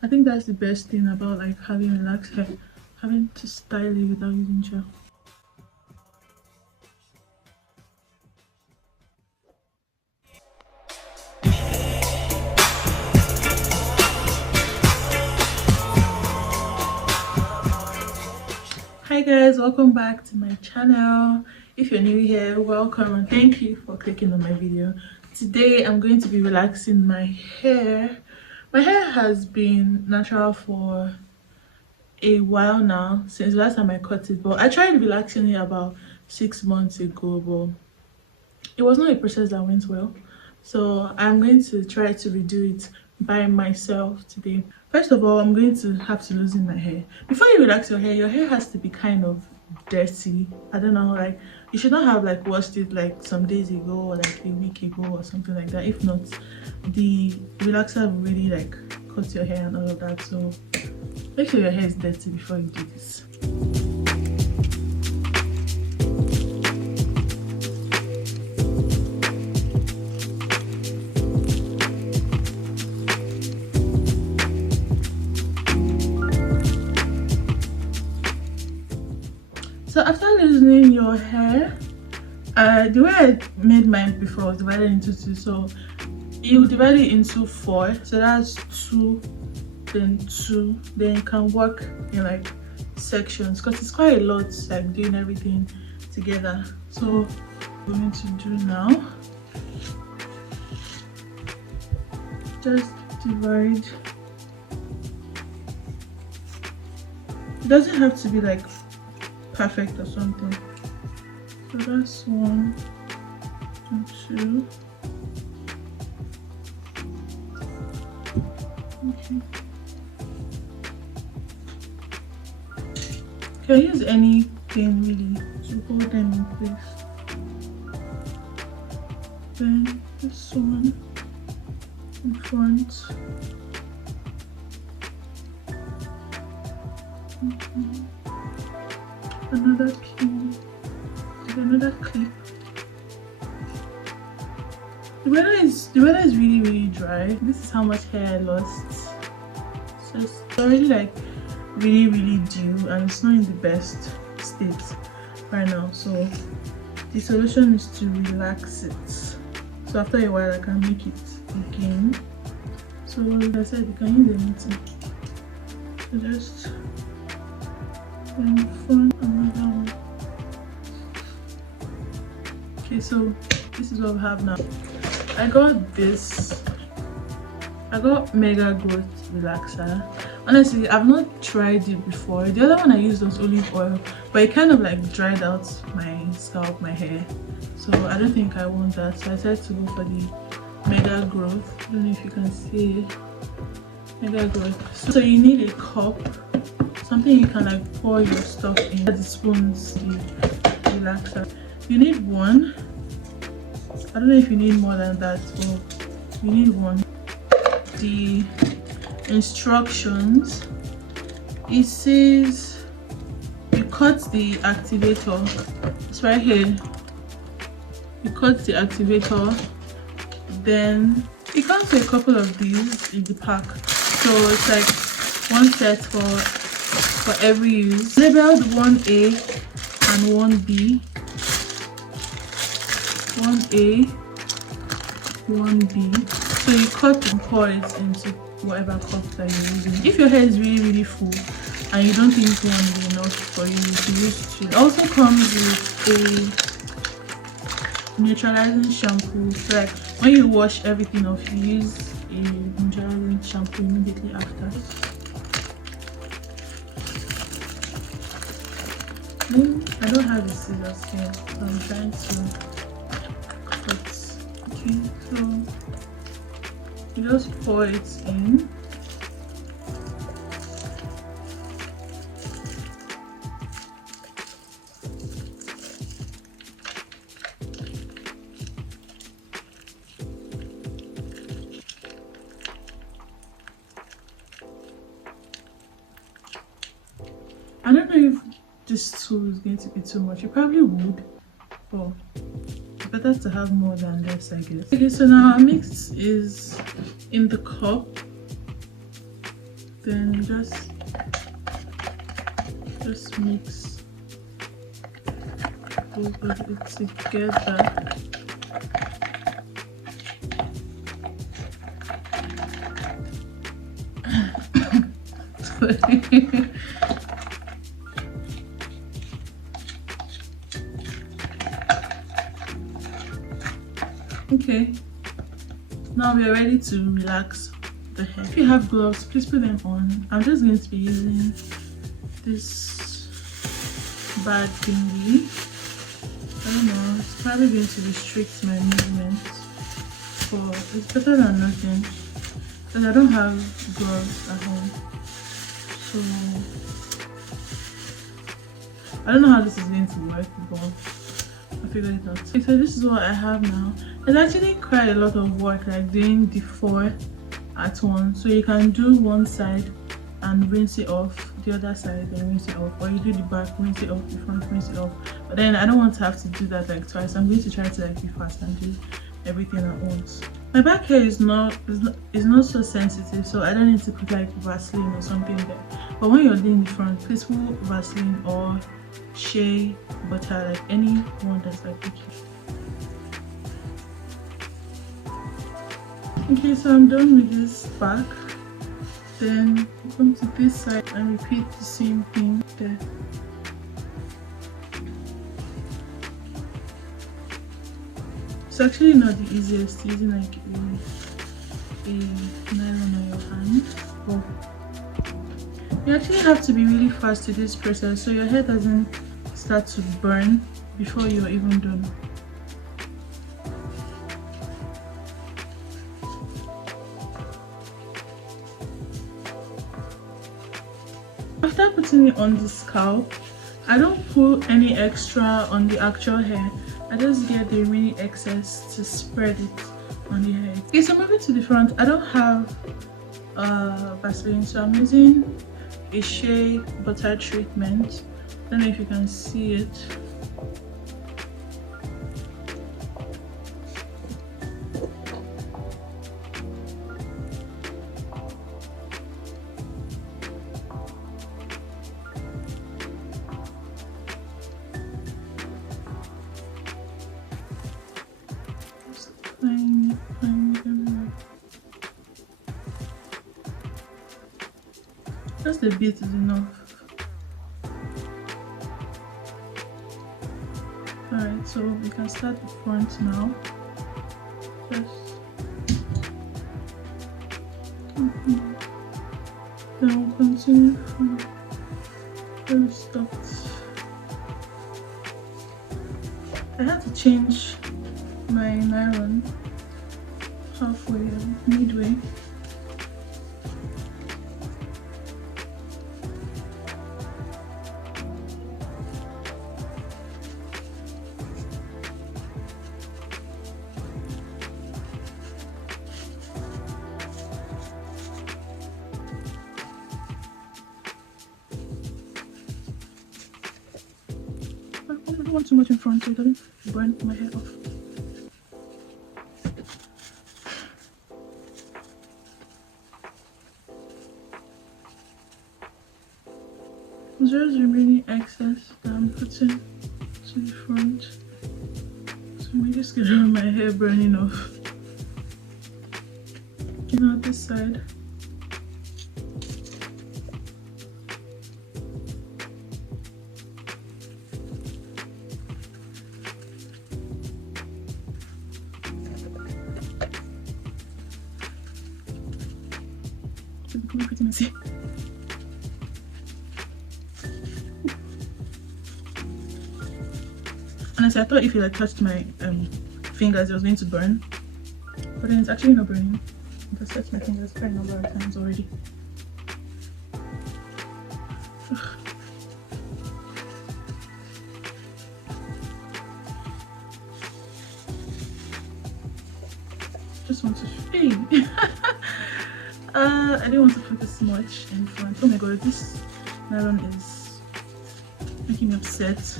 I think that's the best thing about like having relaxed hair, having to style it without using gel. Hi guys, welcome back to my channel. If you're new here, welcome and thank you for clicking on my video. Today I'm going to be relaxing my hair. My hair has been natural for a while now, since last time I cut it, but I tried relaxing it about 6 months ago, but it was not a process that went well. So I'm going to try to redo it by myself today. First of all, I'm going to have to loosen my hair. Before you relax your hair has to be kind of dirty. I don't know, like you should not have like washed it like some days ago or like a week ago or something like that. If not, the relaxer will really like cut your hair and all of that. So make sure your hair is dirty before you do this. So after loosening your hair, the way I made mine before was divided into two. So you divide it into 4, so that's 2, then 2, then you can work in like sections because it's quite a lot like doing everything together. So what I'm going to do now, just divide. It doesn't have to be like perfect or something. So that's 1 and 2. Okay. You can use anything really to hold them in place. Then this one in front. Another pin, another clip. The weather is really dry. This is how much hair I lost. So it's already like really dew and it's not in the best state right now. So the solution is to relax it. So after a while I can make it again. So like I said, you can use anything. So just in front, another one. Okay, so this is what we have now. I got Mega Growth Relaxer. Honestly, I've not tried it before. The other one I used was olive oil, but it kind of like dried out my scalp, my hair. So I don't think I want that. So I decided to go for the Mega Growth. I don't know if you can see it. Mega Growth. So you need a cup, something you can like pour your stuff in. The spoons, the relaxer. You need one. I don't know if you need more than that, but you need one. The instructions, it says you cut the activator. It's right here. You cut the activator, then it comes with a couple of these in the pack. So it's like one set for every use. Labeled 1A and 1B. 1A, 1B. So you cut and pour it into whatever cup that you're using. If your hair is really full and you don't think one will be enough for you to use 2. It also comes with a neutralizing shampoo. So like when you wash everything off, you use a neutralizing shampoo immediately after. I don't have the scissors here, so I'm trying to cut. Okay, so you just pour it in. I don't know if this tool is going to be too much. It probably would, but it's better to have more than less, I guess. Okay, so now our mix is in the cup. then you just mix over it together. Okay, now we are ready to relax the hair. If you have gloves, please put them on. I'm just going to be using this bad thingy. I don't know, it's probably going to restrict my movements, but it's better than nothing because I don't have gloves at home. So I don't know how this is going to work, but I figured it out. Okay, so this is what I have now. It's actually quite a lot of work, like doing the 4 at once. So you can do one side and rinse it off, the other side and rinse it off, or you do the back, rinse it off, the front, rinse it off. But then I don't want to have to do that like twice. I'm going to try to like be fast and do everything at once. My back hair is not so sensitive, so I don't need to put like Vaseline or something there. But when you're doing the front, please put Vaseline or shea butter, like any one that's like okay. Okay, so I'm done with this back. Then come to this side and repeat the same thing there. It's actually not the easiest using like a nylon on your hand, but you actually have to be really fast to this process so your hair doesn't start to burn before you're even done. After putting it on the scalp, I don't put any extra on the actual hair. I just get the remaining excess to spread it on the hair. Okay, so moving to the front, I don't have Vaseline, so I'm using a shea butter treatment. I don't know if you can see it. Just a bit is enough. Alright, so we can start the front now. Just then we'll continue from where we stopped. I had to change my nylon halfway, midway. I don't want too much in front so it doesn't burn my hair off. There's remaining excess that I'm putting to the front. So I'm just gonna have my hair burning off. You know, this side. It's becoming pretty messy. Honestly, I thought if you like touched my fingers, it was going to burn, but then it's actually not burning. I've touched my fingers quite a number of times already. Ugh. Just want to hey. I didn't want to put this much in front. Oh my god, this nylon is making me upset.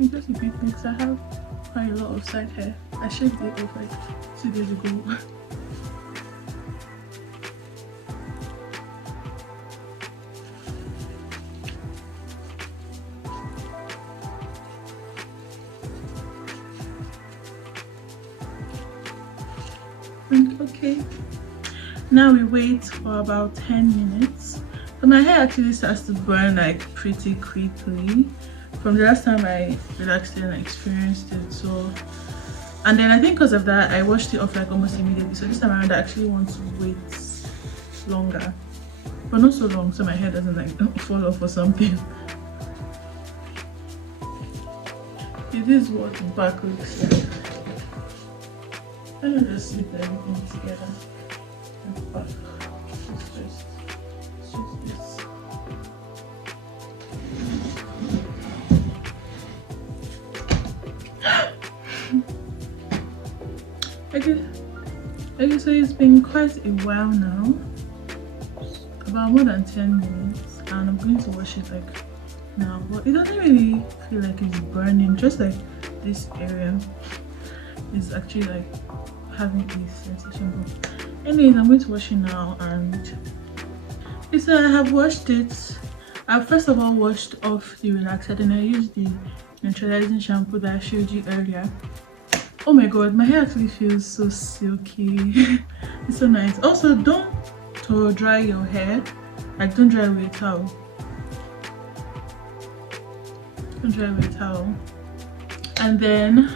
Just a bit mix. I have quite a lot of side hair. I shaved it off like 2 days ago. Okay, now we wait for about 10 minutes. So my hair actually starts to burn like pretty quickly from the last time I relaxed it and I experienced it. So, and then I think because of that I washed it off like almost immediately. So this time around I actually want to wait longer, but not so long so my hair doesn't like fall off or something. It is what the back looks like. Let me just slip everything together. Back. It's just this. Okay, so it's been quite a while now, about more than 10 minutes, and I'm going to wash it like now, but it doesn't really feel like it's burning, just like this area is actually like having a sensation. But anyways, I'm going to wash it now, and so I have washed it. I first of all washed off the relaxer, then I used the neutralizing shampoo that I showed you earlier. Oh my god, my hair actually feels so silky. It's so nice. Also, don't to dry your hair, like don't dry with a towel. Don't dry with a towel. And then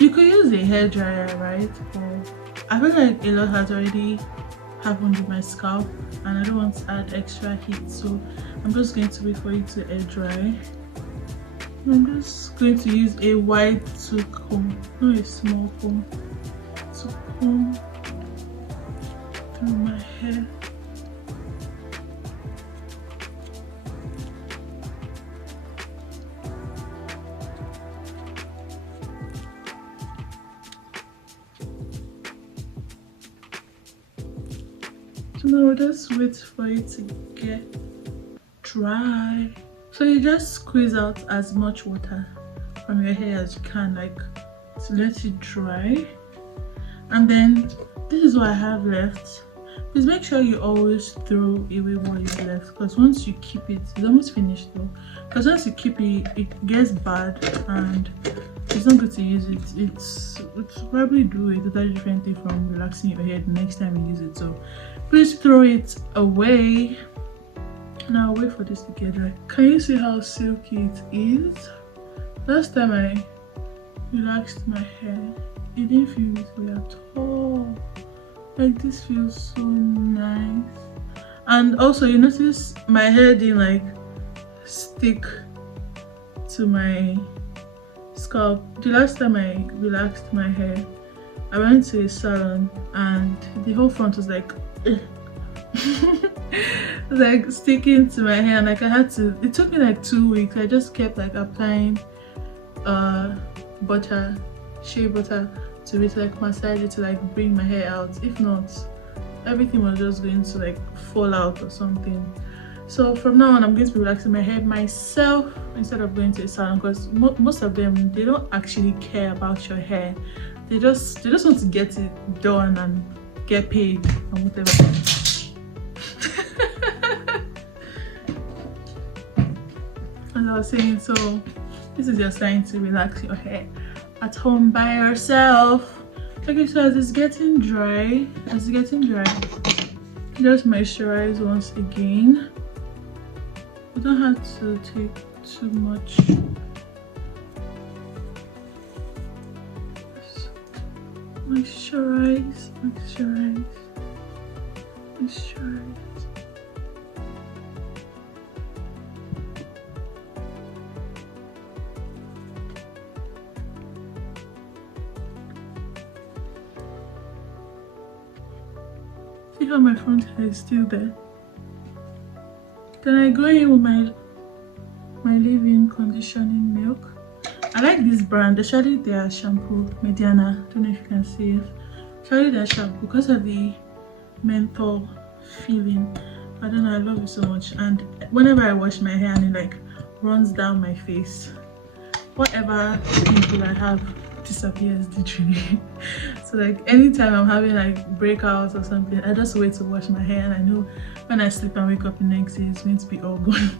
you could use a hair dryer, right? But I feel like a lot has already happened with my scalp and I don't want to add extra heat, so I'm just going to wait for it to air dry. I'm just going to use a wide tooth comb, not a small comb, to comb through my hair. So now we'll just wait for it to get dry. So you just squeeze out as much water from your hair as you can, like to let it dry. And then this is what I have left. Please make sure you always throw away what is left, because once you keep it, it's almost finished though. Because once you keep it, it gets bad and it's not good to use it. It's probably do a totally different thing from relaxing your hair the next time you use it. So please throw it away. Now wait for this to get dry. Can you see how silky it is? Last time I relaxed my hair, it didn't feel this way at all. Like this feels so nice. And also you notice my hair didn't like stick to my scalp. The last time I relaxed my hair, I went to a salon and the whole front was like like sticking to my hair, and like I had to, it took me like 2 weeks. I just kept like applying butter, shea butter to it, like massage it to like bring my hair out. If not, everything was just going to like fall out or something. So from now on I'm going to be relaxing my hair myself instead of going to a salon, because most of them, they don't actually care about your hair. They just want to get it done and get paid and whatever. As I was saying, so this is your sign to relax your hair at home by yourself. Okay, so as it's getting dry, just moisturize once again. You don't have to take too much. Just moisturize. See how my front hair is still there. Then I go in with my leave-in conditioning milk. I like this brand, especially their shampoo, Mediana. Don't know if you can see it. Especially their shampoo, because of the menthol feeling. I don't know, I love it so much. And whenever I wash my hair and it like runs down my face, whatever pimple I have disappears literally. So like anytime I'm having like breakouts or something, I just wait to wash my hair, and I know when I sleep and wake up the next day it's going to be all gone.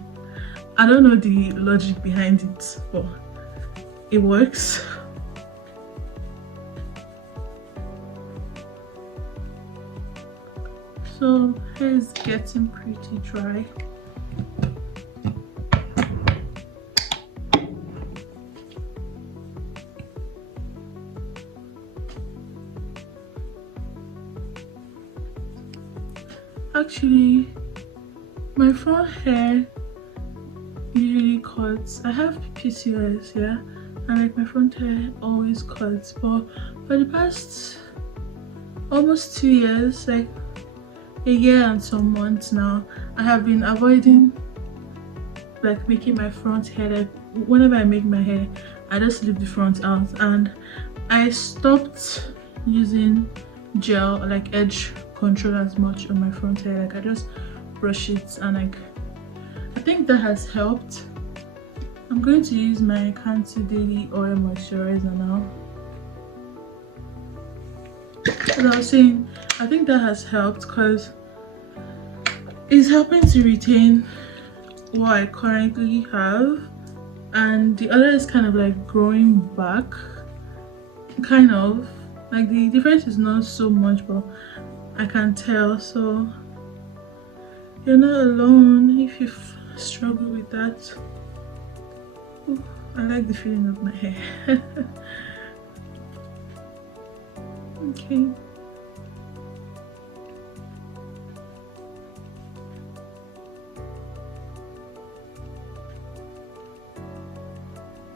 I don't know the logic behind it, but it works. So hair is getting pretty dry. Actually, my front hair usually cuts. I have PCOS, yeah, and like my front hair always cuts, but for the past almost 2 years, like a year and some months now, I have been avoiding like making my front hair. Like whenever I make my hair, I just leave the front out, and I stopped using gel, like edge control, as much on my front hair. Like I just brush it, and like I think that has helped. I'm going to use my Cantu Daily Oil Moisturizer now. As I was saying, I think that has helped because it's helping to retain what I currently have, and the other is kind of like growing back, kind of like the difference is not so much, but I can tell. So you're not alone if you struggle with that. Ooh, I like the feeling of my hair. Okay.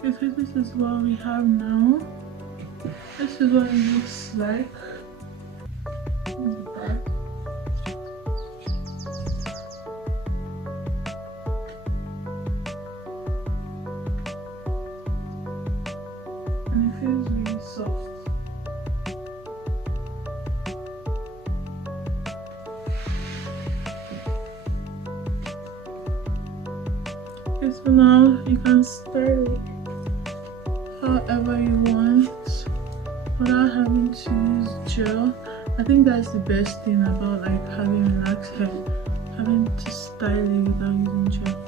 Okay, this is what we have now. This is what it looks like in the back. And it feels really soft. Okay, so now you can style it however you want without having to use gel. I think that's the best thing about like having relaxed hair, having to style it without using gel.